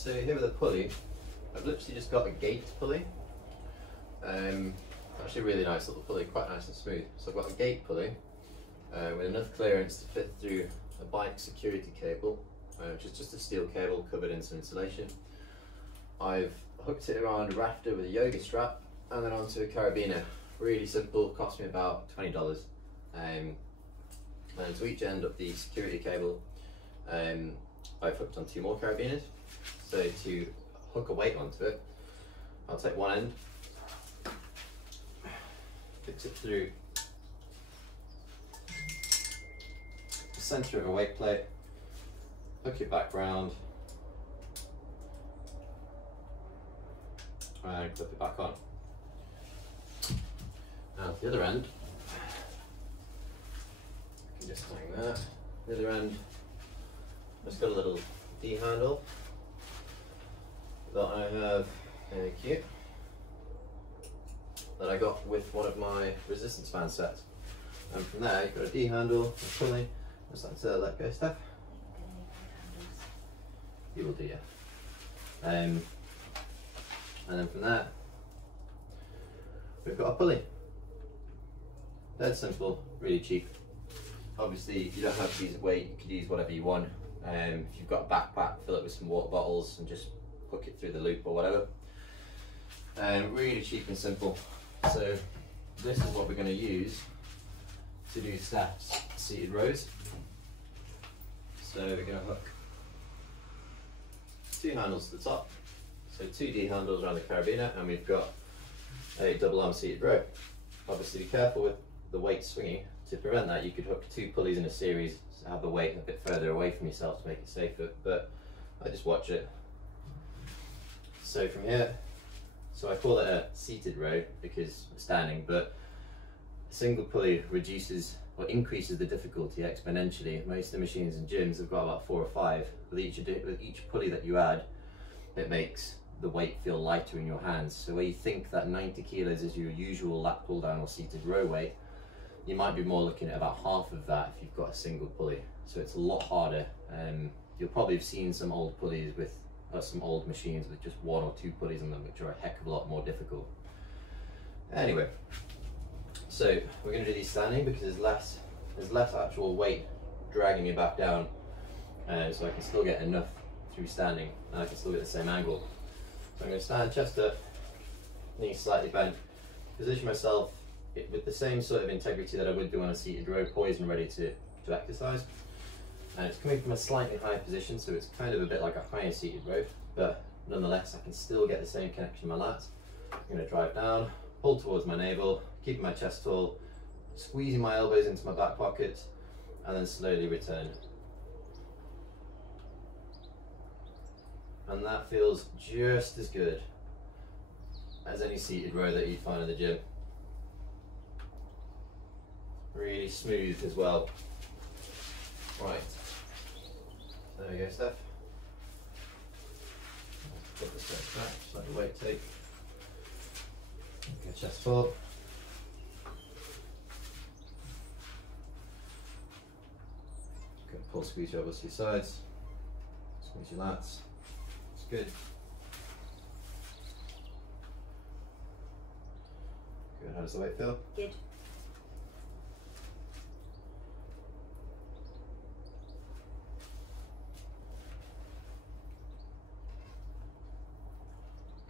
So here with the pulley, I've literally just got a gate pulley. Actually a really nice little pulley, quite nice and smooth. So I've got a gate pulley with enough clearance to fit through a bike security cable, which is just a steel cable covered in some insulation. I've hooked it around a rafter with a yoga strap and then onto a carabiner. Really simple, cost me about $20. And to each end of the security cable, I've hooked on 2 more carabiners. So to hook a weight onto it, I'll take one end, fix it through the centre of a weight plate, hook it back round, and clip it back on. Now the other end, I can just hang that. The other end, just got a little D handle that I have, thank you, that I got with one of my resistance band sets. And from there, you've got a D handle, a pulley, just like to let go stuff. You will do, yeah. And then from there, we've got a pulley. Dead simple, really cheap. Obviously, you don't have to use a weight, you could use whatever you want. If you've got a backpack, fill it with some water bottles and just hook it through the loop or whatever. Really cheap and simple. So this is what we're going to use to do stacked seated rows. So we're going to hook 2 handles to the top. So 2 D handles around the carabiner, and we've got a double arm seated row. Obviously be careful with the weight swinging. To prevent that, you could hook 2 pulleys in a series to have the weight a bit further away from yourself to make it safer, but I just watch it. So from here, so I call it a seated row because I'm standing, but a single pulley reduces or increases the difficulty exponentially. Most of the machines in gyms have got about 4 or 5. With each pulley that you add, it makes the weight feel lighter in your hands. So where you think that 90 kilos is your usual lat pull down or seated row weight, you might be more looking at about half of that if you've got a single pulley. So it's a lot harder. You'll probably have seen some old pulleys with some old machines with just 1 or 2 pulleys on them, which are a heck of a lot more difficult. Anyway, so we're going to do these standing because there's less actual weight dragging me back down, so I can still get enough through standing, and I can still get the same angle. So I'm going to stand chest up, knees slightly bent, position myself with the same sort of integrity that I would do on a seated row, poised and ready to exercise. And it's coming from a slightly higher position, so it's kind of a bit like a higher seated row, but nonetheless I can still get the same connection in my lats. I'm going to drive down, pull towards my navel, keeping my chest tall, squeezing my elbows into my back pockets, and then slowly return. And that feels just as good as any seated row that you'd find in the gym. Really smooth as well. Right, there we go, Steph. Put this back, just like a weight tape. Okay, chest full. Good, pull, squeeze your elbows to your sides. Squeeze your lats. It's good. Good, how does the weight feel? Good.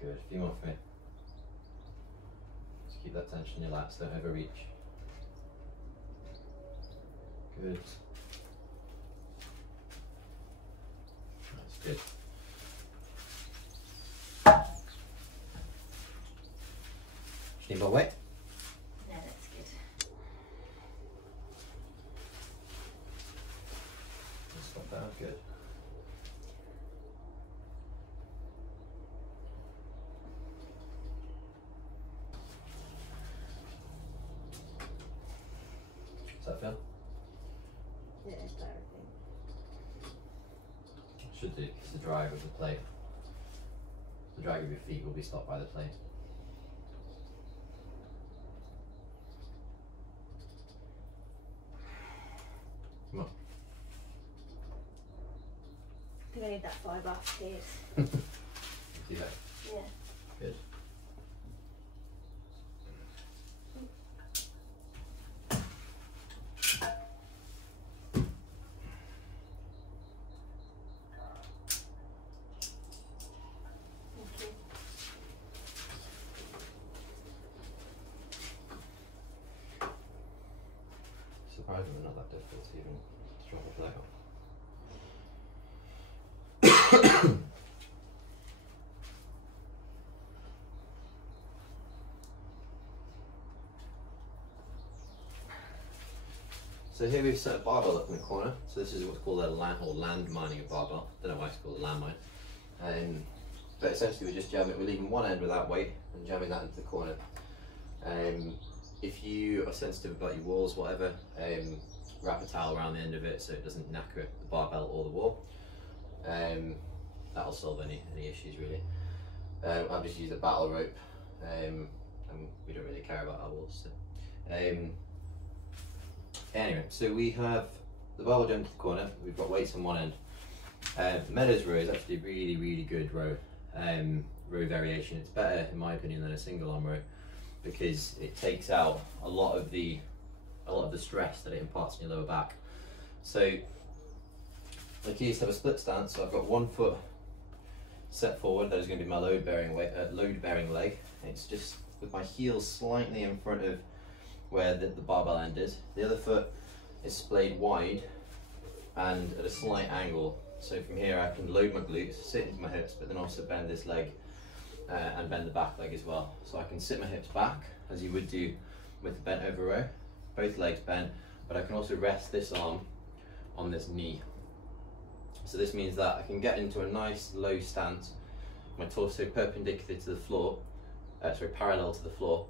Good, a few more for me. Just keep that tension in your lats, don't overreach. Good. That's good. Do you need more weight? No, that's good. Just stop down, good. Does that feel? Yeah, it's everything. Should do, because the drag of the plate, the drag of your feet will be stopped by the plate. Come on. think I need that 5 off here. See that? Yeah. Good. Surprisingly not that difficult to even drop a flag off. So here we've set a barbell up in the corner. So this is what's called a land mining a barbell. Don't know why it's called a landmine. But essentially we're just jamming, we're leaving one end without weight and jamming that into the corner. If you are sensitive about your walls, whatever, wrap a towel around the end of it so it doesn't knacker the barbell or the wall. That'll solve any issues really. I've just used a battle rope, and we don't really care about our walls. So. Anyway, so we have the barbell jammed to the corner, we've got weights on one end. Meadows row is actually a really good row variation. It's better in my opinion than a single arm row because it takes out a lot of the stress that it imparts in your lower back. So the key is to have a split stance. So I've got one foot set forward, that is going to be my load bearing leg. It's just with my heels slightly in front of where the barbell end is. The other foot is splayed wide and at a slight angle. So from here I can load my glutes, sit into my hips, but then also bend this leg and bend the back leg as well. So I can sit my hips back as you would do with the bent over row, both legs bent, but I can also rest this arm on this knee. So this means that I can get into a nice low stance, my torso perpendicular to the floor, parallel to the floor,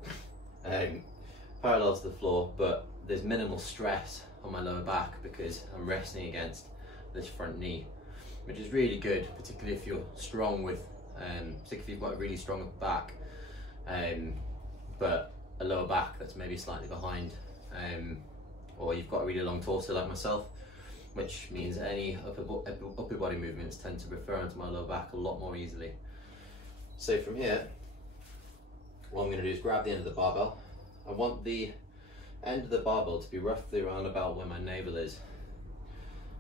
but there's minimal stress on my lower back because I'm resting against this front knee, which is really good, particularly if you're strong with, particularly if you've got a really strong upper back, but a lower back that's maybe slightly behind, or you've got a really long torso like myself, which means any upper body movements tend to refer onto my lower back a lot more easily. So from here, what I'm going to do is grab the end of the barbell. I want the end of the barbell to be roughly around about where my navel is,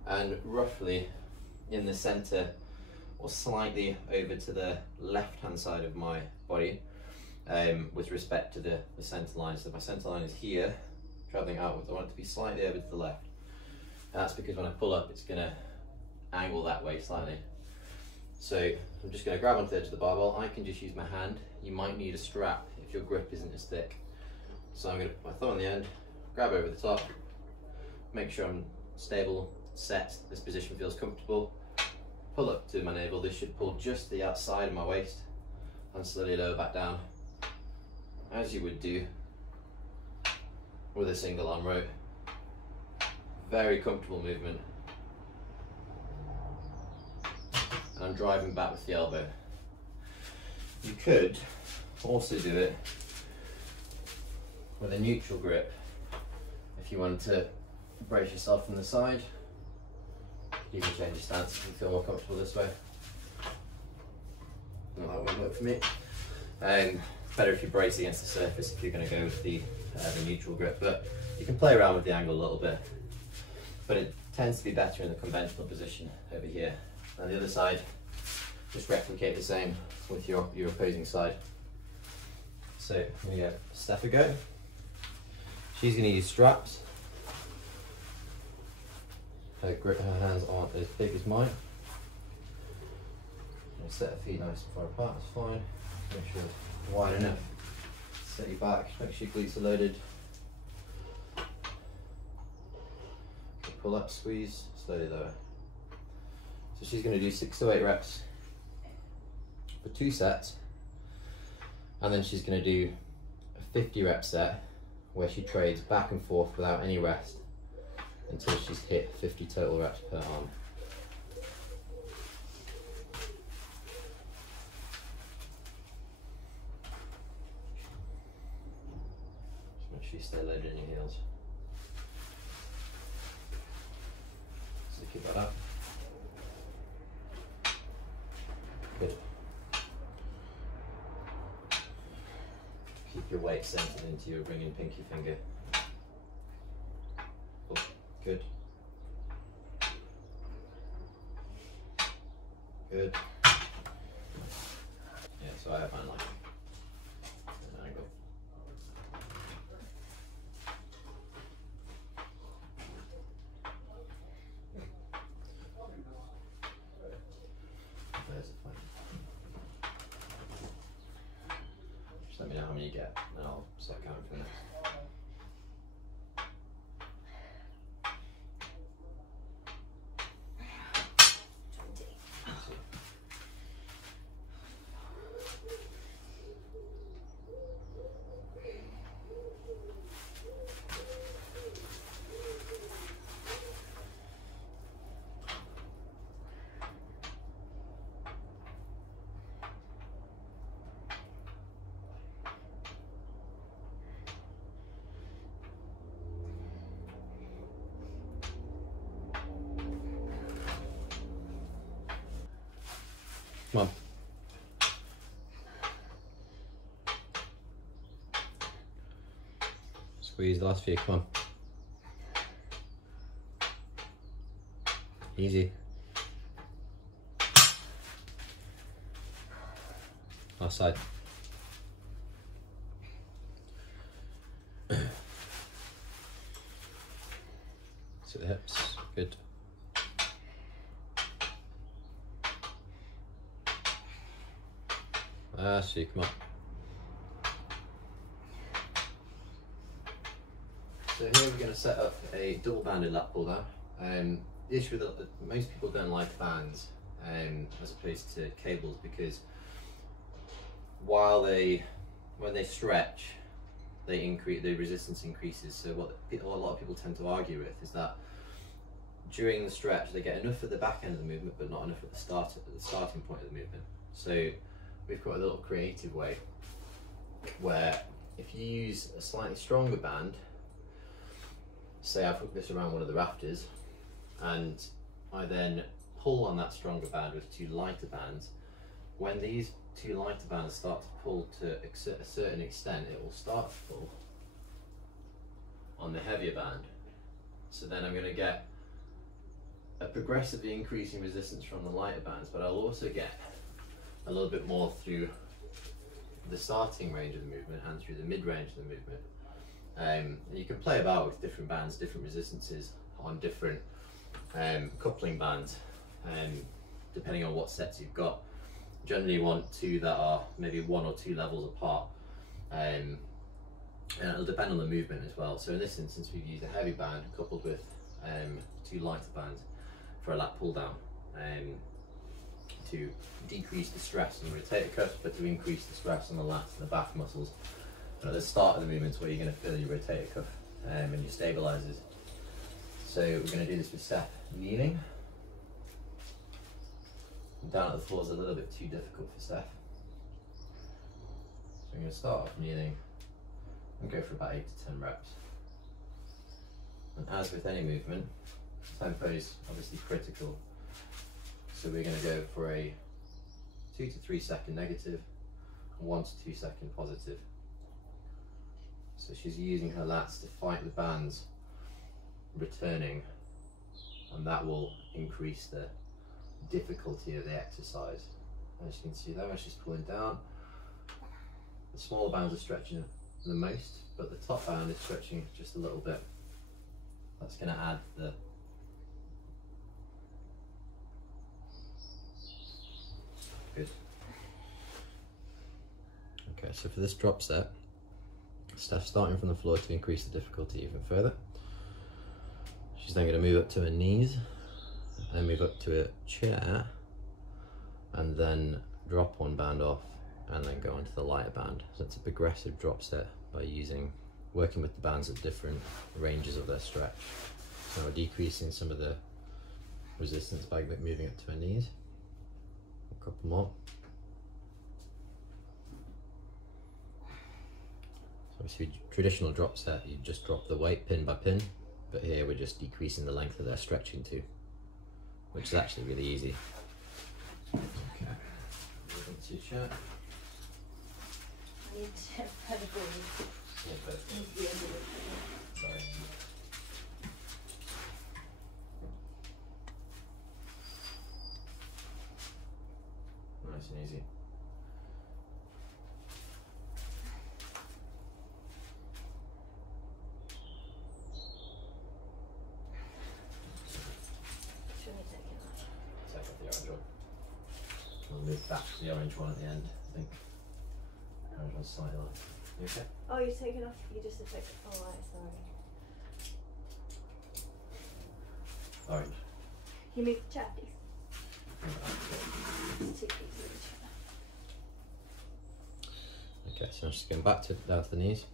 and roughly in the center or slightly over to the left hand side of my body, with respect to the center line. So my center line is here, traveling outwards. I want it to be slightly over to the left. And that's because when I pull up, it's going to angle that way slightly. So I'm just going to grab onto the edge of the barbell. I can just use my hand. You might need a strap if your grip isn't as thick. So I'm going to put my thumb on the end, grab over the top, make sure I'm stable, set, this position feels comfortable, pull up to my navel. This should pull just the outside of my waist, and slowly lower back down, as you would do with a single arm row. Very comfortable movement. And I'm driving back with the elbow. You could also do it with a neutral grip if you want to brace yourself from the side. You can change your stance if you feel more comfortable this way. Well, that won't work for me. Better if you brace against the surface if you're going to go with the neutral grip, but you can play around with the angle a little bit. But it tends to be better in the conventional position over here. And the other side, just replicate the same with your opposing side. So we get Steph a go. She's going to use straps. Her hands aren't as big as mine. Set her feet nice and far apart, that's fine. Make sure it's wide enough. Set your back, make sure your glutes are loaded. Pull up, squeeze, slowly lower. So she's going to do 6 to 8 reps for 2 sets, and then she's going to do a 50 rep set where she trades back and forth without any rest until she's hit 50 total reps per arm. Just make sure you stay loaded in your heels. So keep that up. your weight centered into your ring and pinky finger. Oh, good. Good. Yeah, so I find like an angle. There's a point. Just let me know how many you get, and I'll start counting from there. Come on. Squeeze the last few, come on. Easy. Last side. To the hips, good. So come on. So here we're going to set up a double banded lat pull down. The issue with most people don't like bands as opposed to cables, because when they stretch, the resistance increases. So what a lot of people tend to argue with is that during the stretch they get enough at the back end of the movement but not enough at the starting point of the movement. So we've got a little creative way where if you use a slightly stronger band, say I've hooked this around one of the rafters and I then pull on that stronger band with two lighter bands, when these two lighter bands start to pull to a certain extent, it will start to pull on the heavier band. So then I'm going to get a progressively increasing resistance from the lighter bands, but I'll also get a little bit more through the starting range of the movement and through the mid-range of the movement. And you can play about with different bands, different resistances on different coupling bands, depending on what sets you've got. Generally you want two that are maybe 1 or 2 levels apart, and it'll depend on the movement as well. So in this instance we've used a heavy band coupled with 2 lighter bands for a lat pull down, to decrease the stress on the rotator cuff, but to increase the stress on the lats and the back muscles. And at the start of the movements where you're going to feel your rotator cuff and your stabilizers. So we're going to do this with Steph kneeling. Down at the floor is a little bit too difficult for Steph. So we're going to start off kneeling and go for about 8 to 10 reps. And as with any movement, tempo is obviously critical. So we're going to go for a 2 to 3 second negative and 1 to 2 second positive. So she's using her lats to fight the bands returning, and that will increase the difficulty of the exercise. As you can see there, when she's pulling down, the smaller bands are stretching the most, but the top band is stretching just a little bit. That's going to add the good. Okay, so for this drop set, Steph's starting from the floor to increase the difficulty even further. She's then going to move up to her knees, then move up to a chair, and then drop one band off, and then go onto the lighter band. So it's a progressive drop set by working with the bands at different ranges of their stretch. So we're decreasing some of the resistance by moving up to her knees. A couple more. So obviously, traditional drop set, you just drop the weight pin by pin, but here we're just decreasing the length of their stretching too, which is actually really easy. Okay, move into your chair. need further forward. Yeah, but Needs to be under the sorry. Nice and easy. Should we take it off? Take off the orange one. We'll move back to the orange one at the end, I think. The orange one's slightly light. You okay? Oh, you're taking off. You just took. Oh, right, sorry. Orange. You move the chair, please. Okay, Two pieces of the chair. so I'm just going back to down to the knees.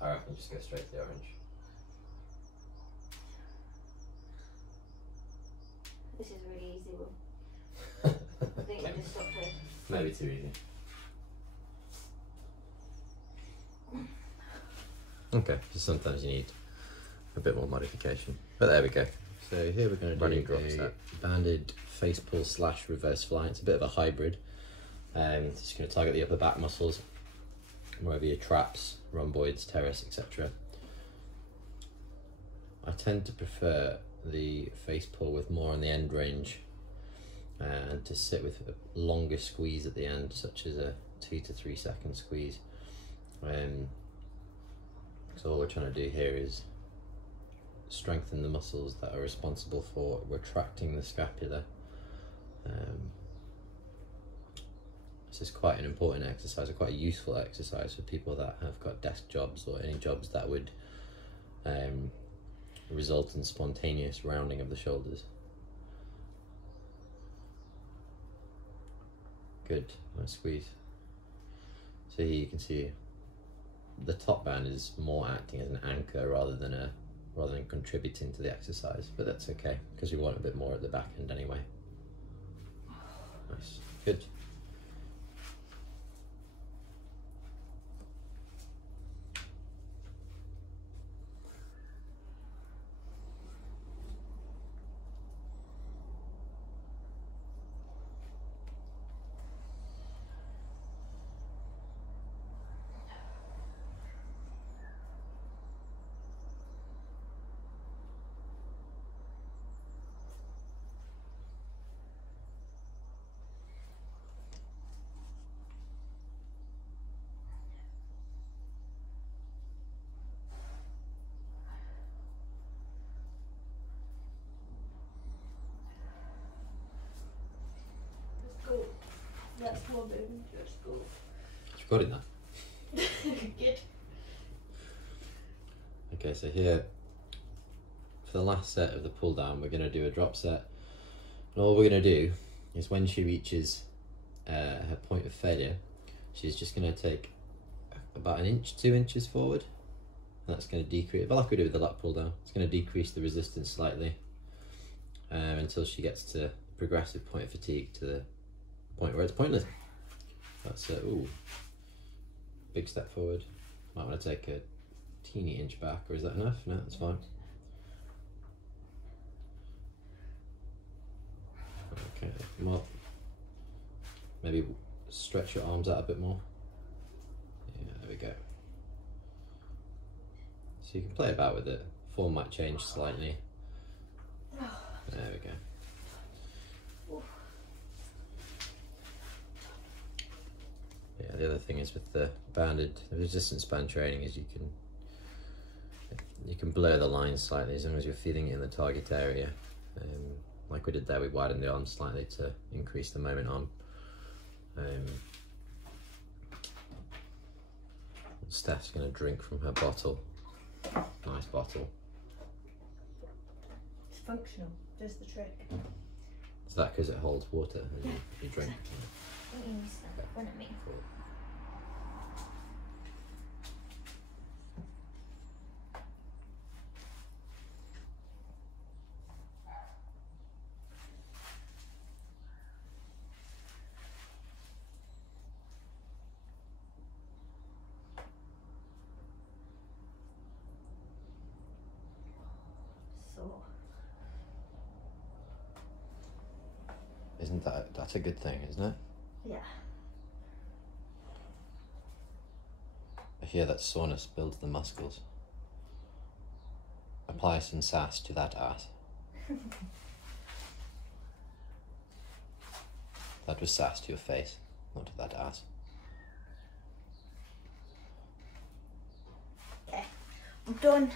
I reckon just go straight to the orange. This is a really easy one. I think Okay. we just stop here. Maybe too easy. Okay, so sometimes you need a bit more modification. But there we go. So here we're going to do a banded face pull / reverse fly. It's a bit of a hybrid. It's just going to target the upper back muscles, wherever your traps, rhomboids, teres, etc. I tend to prefer the face pull with more on the end range and to sit with a longer squeeze at the end, such as a 2 to 3 second squeeze. So all we're trying to do here is strengthen the muscles that are responsible for retracting the scapula. This is quite an important exercise, quite a useful exercise for people that have got desk jobs or any jobs that would result in spontaneous rounding of the shoulders. Good, nice squeeze. So here you can see the top band is more acting as an anchor rather than contributing to the exercise, but that's okay because we want a bit more at the back end anyway. Nice, good. Cool. That's more moving to your school. It's recording that. Good. Okay, so here, for the last set of the pull down, we're going to do a drop set. And all we're going to do is when she reaches her point of failure, she's just going to take about 1 inch, 2 inches forward. And that's going to decrease, but like we do with the lat pull down, it's going to decrease the resistance slightly until she gets to progressive point of fatigue, to the point where it's pointless. That's ooh, big step forward. Might want to take a teeny inch back, or is that enough? No, that's fine. Okay, come up. Maybe stretch your arms out a bit more. Yeah, there we go. So you can play about with it. Form might change slightly. There we go. Yeah, the other thing is with the banded resistance band training is you can blur the lines slightly as long as you're feeling it in the target area. Like we did there, we widened the arm slightly to increase the moment on. Steph's going to drink from her bottle. Nice bottle. It's functional. Does the trick. Is that because it holds water and you drink? I think you need to stand up in front of me. Cool. Isn't that's a good thing, isn't it? Yeah. I hear that soreness builds the muscles. Apply some sass to that ass. That was sass to your face, not to that ass. Okay, I'm done.